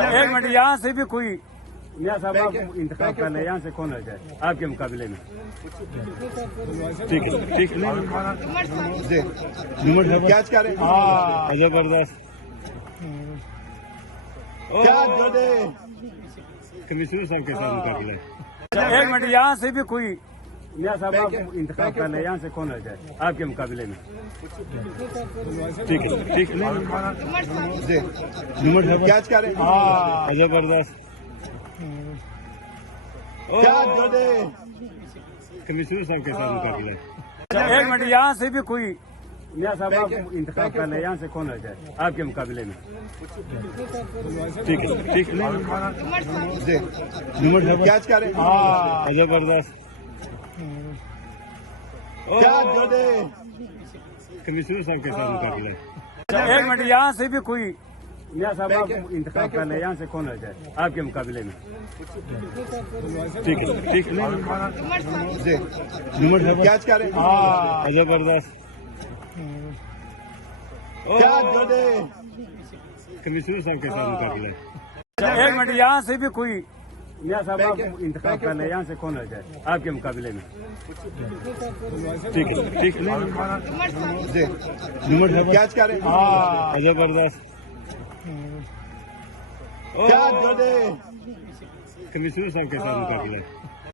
एक मिनट, यहाँ से भी कोई मियाँ साहब आप इंतखाब कर ले, यहाँ से कौन रह जाए आपके मुकाबले में? ठीक है, ठीक है। क्या करें? जबरदस्त कमिश्नर साहब के साथ मुकाबला है। एक मिनट, यहाँ से भी कोई मियाँ साहब आप इंतखाब कर ले, यहाँ से कौन रह जाए आपके मुकाबले में? ठीक है, ठीक है। क्या करें? जबरदस्त कमिश्नर साहब के साथ मुकाबला है। एक मिनट, यहाँ से भी कोई मियाँ साहब आप इंतखाब कर ले, यहाँ से कौन रह जाए आपके मुकाबले में? ठीक है, ठीक है। क्या करें? जबरदस्त कमिश्नर साहब के साथ मुकाबला है। एक मिनट, यहाँ से भी कोई मियाँ साहब आप इंतखाब कर ले, यहाँ से कौन रह जाए आपके मुकाबले में? ठीक है, ठीक है। क्या करें? जबरदस्त कमिश्नर साहब के साथ मुकाबला है। एक मिनट, यहाँ से भी कोई मियाँ साहब आप इंतखाब कर ले, यहाँ से कौन रह जाए आपके मुकाबले में? ठीक है, ठीक है। क्या करें? जबरदस्त कमिश्नर साहब के साथ मुकाबला है।